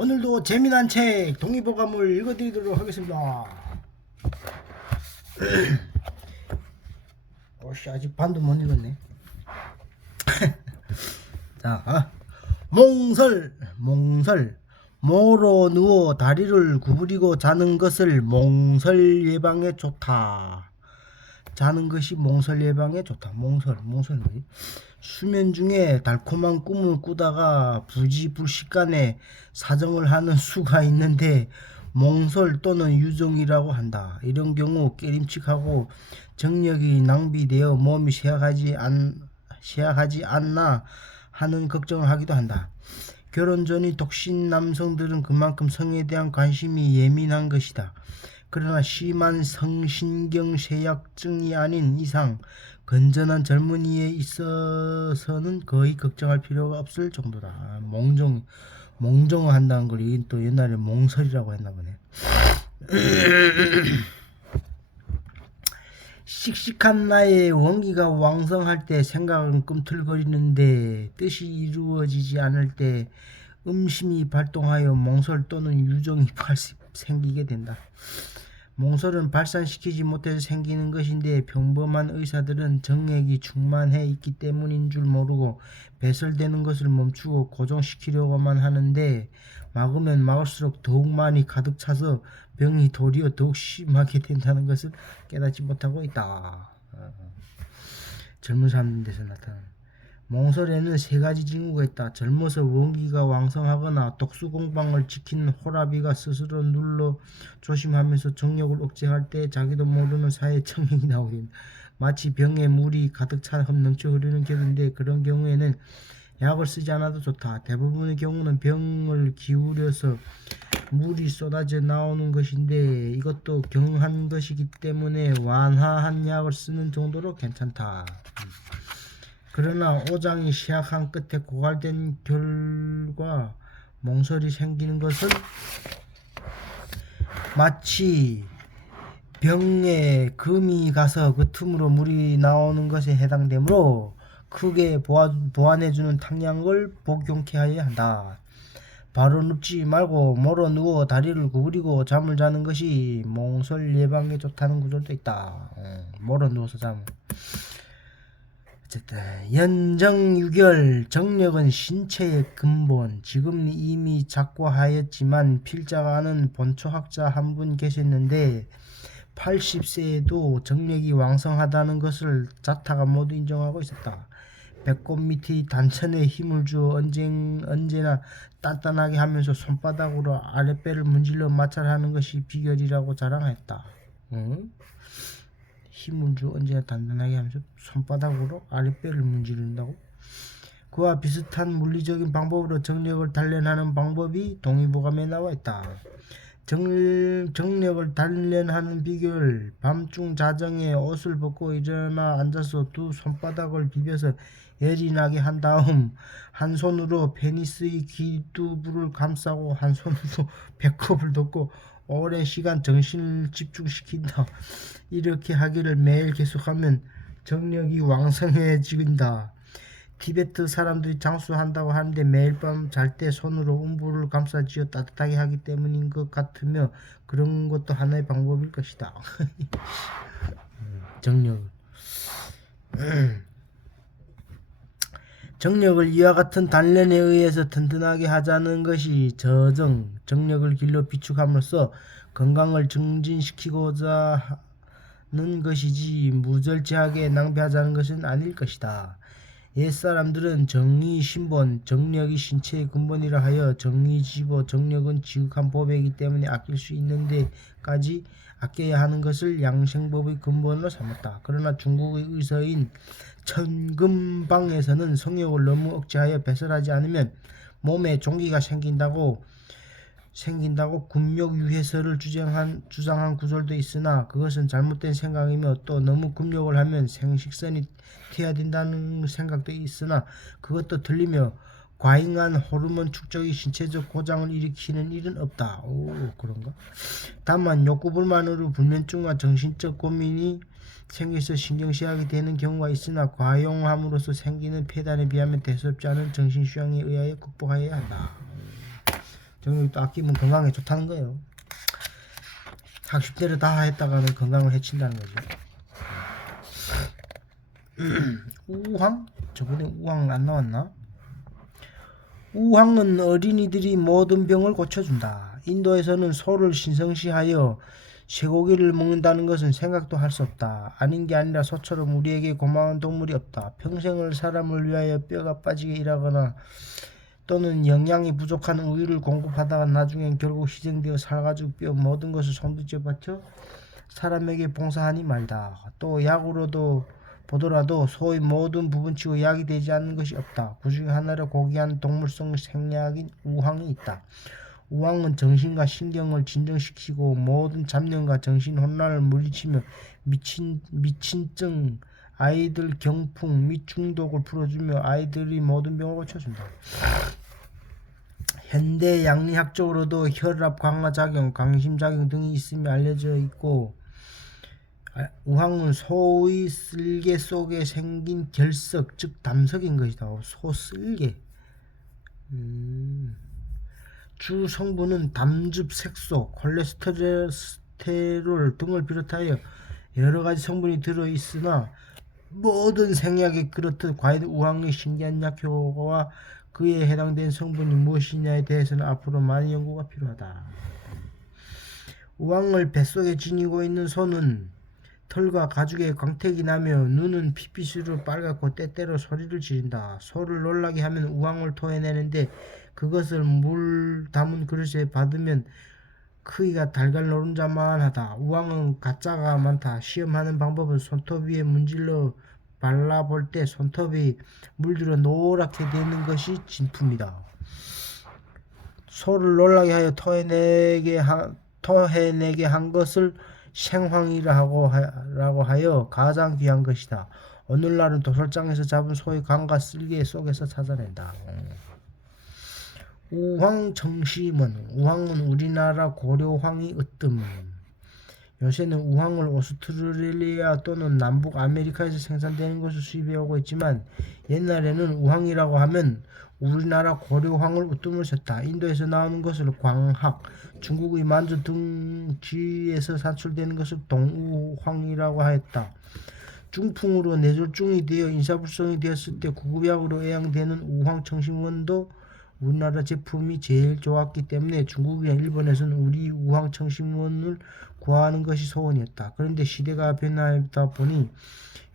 오늘도 재미난 책 동의보감을 읽어드리도록 하겠습니다. 오씨, 아직 반도 못 읽었네. 자, 몽설 모로 누워 다리를 구부리고 자는 것을 몽설 예방에 좋다. 자는 것이 몽설 예방에 좋다. 몽설 뭐지? 수면 중에 달콤한 꿈을 꾸다가 부지불식간에 사정을 하는 수가 있는데 몽설 또는 유종이라고 한다. 이런 경우 깨림칙하고 정력이 낭비되어 몸이 쇠약하지 않나 하는 걱정을 하기도 한다. 결혼 전이 독신 남성들은 그만큼 성에 대한 관심이 예민한 것이다. 그러나 심한 성신경 쇠약증이 아닌 이상 건전한 젊은이에 있어서는 거의 걱정할 필요가 없을 정도다. 몽정을 한다는 걸 또 옛날에 몽설이라고 했나 보네. 씩씩한 나의 원기가 왕성할 때 생각은 꿈틀거리는데 뜻이 이루어지지 않을 때 음심이 발동하여 몽설 또는 유종이 생기게 된다. 몽설은 발산시키지 못해서 생기는 것인데 평범한 의사들은 정액이 충만해 있기 때문인 줄 모르고 배설되는 것을 멈추고 고정시키려고만 하는데 막으면 막을수록 더욱 많이 가득 차서 병이 도리어 더욱 심하게 된다는 것을 깨닫지 못하고 있다. 젊은 사람들에서 나타나는 몽설에는 세 가지 징후가 있다. 젊어서 원기가 왕성하거나 독수공방을 지키는 호라비가 스스로 눌러 조심하면서 정력을 억제할 때 자기도 모르는 사이에 청력이 나오게 된다. 마치 병에 물이 가득 차 넘쳐 흐르는 격인데 그런 경우에는 약을 쓰지 않아도 좋다. 대부분의 경우는 병을 기울여서 물이 쏟아져 나오는 것인데 이것도 경한 것이기 때문에 완화한 약을 쓰는 정도로 괜찮다. 그러나 오장이 시약한 끝에 고갈된 결과 몽설이 생기는 것은 마치 병에 금이 가서 그 틈으로 물이 나오는 것에 해당되므로 크게 보완해주는 탕약을 복용케 하여야 한다. 바로 눕지 말고 모로 누워 다리를 구부리고 잠을 자는 것이 몽설 예방에 좋다는 구절도 있다. 모로 누워서 잠을. 어쨌든 연정유결 정력은 신체의 근본. 지금 이미 작고하였지만 필자가 아는 본초학자 한 분 계셨는데 80세에도 정력이 왕성하다는 것을 자타가 모두 인정하고 있었다. 배꼽 밑의 단천에 힘을 주어 언제나 단단하게 하면서 손바닥으로 아랫배를 문질러 마찰하는 것이 비결이라고 자랑했다. 힘을 주어 언제나 단단하게 하면서 손바닥으로 아랫배를 문지른다고? 그와 비슷한 물리적인 방법으로 정력을 단련하는 방법이 동의보감에 나와 있다. 정력을 단련하는 비결. 밤중 자정에 옷을 벗고 일어나 앉아서 두 손바닥을 비벼서 열이 나게 한 다음 한 손으로 페니스의 귀두부를 감싸고 한 손으로 배꼽을 덮고 오랜 시간 정신을 집중시킨다. 이렇게 하기를 매일 계속하면 정력이 왕성해진다. 티베트 사람들이 장수한다고 하는데 매일 밤 잘 때 손으로 음부를 감싸 쥐어 따뜻하게 하기 때문인 것 같으며 그런 것도 하나의 방법일 것이다. 정력을 이와 같은 단련에 의해서 튼튼하게 하자는 것이 정력을 길러 비축함으로써 건강을 증진시키고자 하는 것이지 무절제하게 낭비하자는 것은 아닐 것이다. 옛사람들은 정의신본, 정력이 신체의 근본이라 하여 정의지보, 정력은 지극한 보배이기 때문에 아낄 수 있는 데까지 아껴야 하는 것을 양생법의 근본으로 삼았다. 그러나 중국의 의서인 천금방에서는 성욕을 너무 억제하여 배설하지 않으면 몸에 종기가 생긴다고 금욕유해설을 주장한 구절도 있으나 그것은 잘못된 생각이며 또 너무 금욕을 하면 생식선이 퇴화된다는 생각도 있으나 그것도 틀리며 과잉한 호르몬 축적이 신체적 고장을 일으키는 일은 없다. 그런가? 다만 욕구불만으로 불면증과 정신적 고민이 생겨서 신경쇠약이 되는 경우가 있으나 과용함으로써 생기는 폐단에 비하면 대수롭지 않은 정신수양에 의하여 극복하여야 한다. 정력도 아끼면 건강에 좋다는 거예요. 40대를 다 했다가는 건강을 해친다는 거죠. 우황? 저번에 우황 안 나왔나? 우황은 어린이들이 모든 병을 고쳐준다. 인도에서는 소를 신성시하여 쇠고기를 먹는다는 것은 생각도 할 수 없다. 아닌 게 아니라 소처럼 우리에게 고마운 동물이 없다. 평생을 사람을 위하여 뼈가 빠지게 일하거나 또는 영양이 부족한 우유를 공급하다가 나중엔 결국 희생되어 살가죽 뼈 모든 것을 손뒤에 바쳐 사람에게 봉사하니 말다. 또 약으로도 보더라도 소의 모든 부분치고 약이 되지 않는 것이 없다. 그중에 하나로 고귀한 동물성 생약인 우황이 있다. 우황은 정신과 신경을 진정시키고 모든 잡념과 정신 혼란을 물리치며 미친증, 아이들 경풍 및 중독을 풀어주며 아이들이 모든 병을 고쳐준다. 현대 양리학적으로도 혈압 강화 작용, 강심 작용 등이 있음이 알려져 있고 우황은 소의 쓸개 속에 생긴 결석, 즉 담석인 것이다. 소 쓸개. 주 성분은 담즙, 색소, 콜레스테롤 등을 비롯하여 여러 가지 성분이 들어있으나 모든 생약에 그렇듯 과연 우황의 신기한 약효과와 그에 해당된 성분이 무엇이냐에 대해서는 앞으로 많은 연구가 필요하다. 우황을 뱃속에 지니고 있는 소는 털과 가죽에 광택이 나며 눈은 핏빛으로 빨갛고 때때로 소리를 지른다. 소를 놀라게 하면 우황을 토해내는데 그것을 물 담은 그릇에 받으면 크기가 달걀 노른자만 하다. 우황은 가짜가 많다. 시험하는 방법은 손톱 위에 문질러 발라볼 때 손톱이 물들어 노랗게 되는 것이 진품이다. 소를 놀라게 하여 토해내게 한 것을 생황이라고 하여 가장 귀한 것이다. 오늘날은 도살장에서 잡은 소의 간과 쓸개 속에서 찾아낸다. 우황청심원. 우황은 우리나라 고려황이 으뜸. 요새는 우황을 오스트레일리아 또는 남북 아메리카에서 생산되는 것을 수입해 오고 있지만 옛날에는 우황이라고 하면 우리나라 고려황을 으뜸을 쳤다. 인도에서 나오는 것을 광학, 중국의 만주 등지에서 산출되는 것을 동우황이라고 하였다. 중풍으로 뇌졸중이 되어 인사불성이 되었을 때 구급약으로 애양되는 우황청심원도 우리나라 제품이 제일 좋았기 때문에 중국이나 일본에서는 우리 우황청심원을 구하는 것이 소원이었다. 그런데 시대가 변하다 보니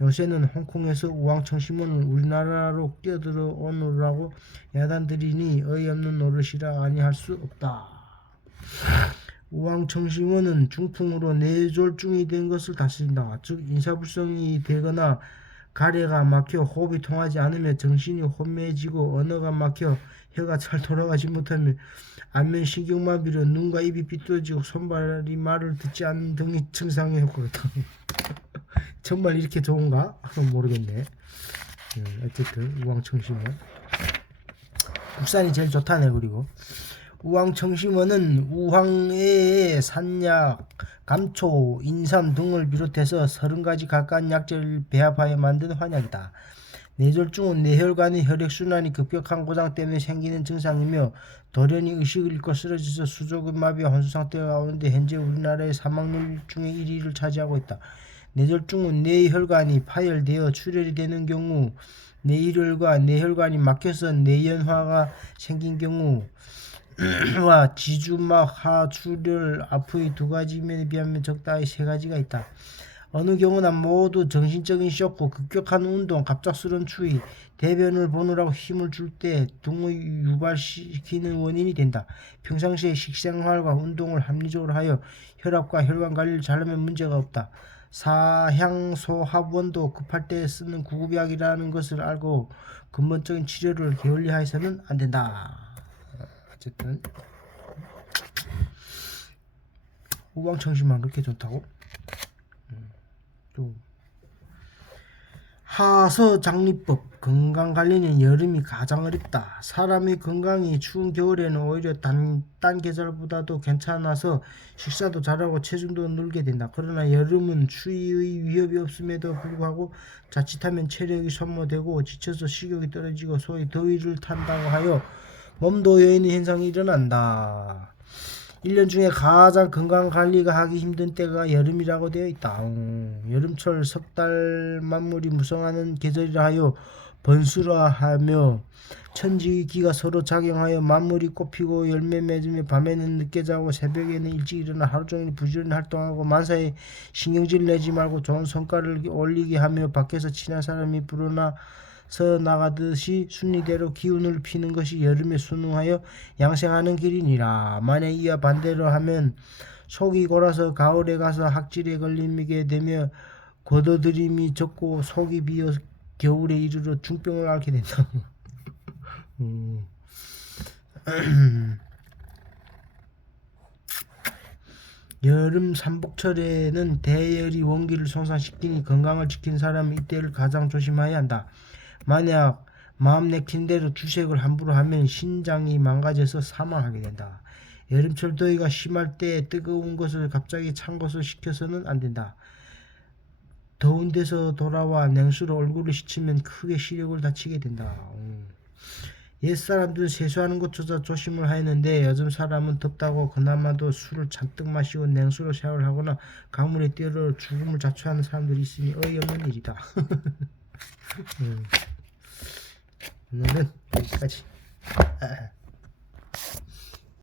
요새는 홍콩에서 우황청심원을 우리나라로 끼어들어 오느라고 야단들이니 어이없는 노릇이라 아니할 수 없다. 우황청심원은 중풍으로 뇌졸중이 된 것을 다스린다. 즉 인사불성이 되거나 가래가 막혀 호흡이 통하지 않으며 정신이 혼미해지고 언어가 막혀 혀가 잘 돌아가지 못하며 안면신경마비로 눈과 입이 삐뚤어지고 손발이 말을 듣지 않는 등의 증상의 효과가 있다. 정말 이렇게 좋은가? 모르겠네. 어쨌든 우황청심원 국산이 제일 좋다네. 그리고 우황청심원은 우황의 산약, 감초, 인삼 등을 비롯해서 30가지 가까운 약재를 배합하여 만든 환약이다. 뇌졸중은 뇌혈관의 혈액순환이 급격한 고장 때문에 생기는 증상이며 돌연히 의식을 잃고 쓰러져서 수족마비와 혼수상태가 오는데 현재 우리나라의 사망률 중에 1위를 차지하고 있다. 뇌졸중은 뇌혈관이 파열되어 출혈이 되는 경우, 뇌일혈과 뇌혈관이 막혀서 뇌연화가 생긴 경우 와 지주막 하출혈 앞의 2가지 면에 비하면 적다의 3가지가 있다. 어느 경우나 모두 정신적인 쇼크, 급격한 운동, 갑작스러운 추위, 대변을 보느라고 힘을 줄 때 등의 유발시키는 원인이 된다. 평상시에 식생활과 운동을 합리적으로 하여 혈압과 혈관 관리를 잘하면 문제가 없다. 사향소합원도 급할 때 쓰는 구급약이라는 것을 알고 근본적인 치료를 게을리해서는 안 된다. 어쨌든 우황청심만 그렇게 좋다고? 또 하서장리법. 건강관리는 여름이 가장 어렵다. 사람의 건강이 추운 겨울에는 오히려 딴 계절보다도 괜찮아서 식사도 잘하고 체중도 늘게 된다. 그러나 여름은 추위의 위협이 없음에도 불구하고 자칫하면 체력이 소모되고 지쳐서 식욕이 떨어지고 소위 더위를 탄다고 하여 몸도 여이는 현상이 일어난다. 1년 중에 가장 건강 관리가 하기 힘든 때가 여름이라고 되어 있다. 여름철 석 달 만물이 무성하는 계절이라 하여 번수라하며 천지기가 서로 작용하여 만물이 꽃피고 열매 맺으며 밤에는 늦게 자고 새벽에는 일찍 일어나 하루 종일 부지런히 활동하고 만사에 신경질 내지 말고 좋은 성과를 올리게 하며 밖에서 친한 사람이 불어나서 나가듯이 순리대로 기운을 피는 것이 여름에 순응하여 양생하는 길이니라. 만약 이와 반대로 하면 속이 골아서 가을에 가서 학질에 걸리게 되며 걷어들임이 적고 속이 비어 겨울에 이르러 중병을 앓게 된다. 여름 삼복철에는 대열이 원기를 손상시키니 건강을 지킨 사람은 이때를 가장 조심해야 한다. 만약 마음 내킨 대로 주색을 함부로 하면 신장이 망가져서 사망하게 된다. 여름철 더위가 심할 때 뜨거운 것을 갑자기 찬 것을 시켜서는 안 된다. 더운 데서 돌아와 냉수로 얼굴을 씻으면 크게 시력을 다치게 된다. 옛사람들은 세수하는 것조차 조심을 하였는데 요즘 사람은 덥다고 그나마도 술을 잔뜩 마시고 냉수로 샤워를 하거나 강물에 뛰어들어 죽음을 자초하는 사람들이 있으니 어이없는 일이다. 오늘은 여기까지.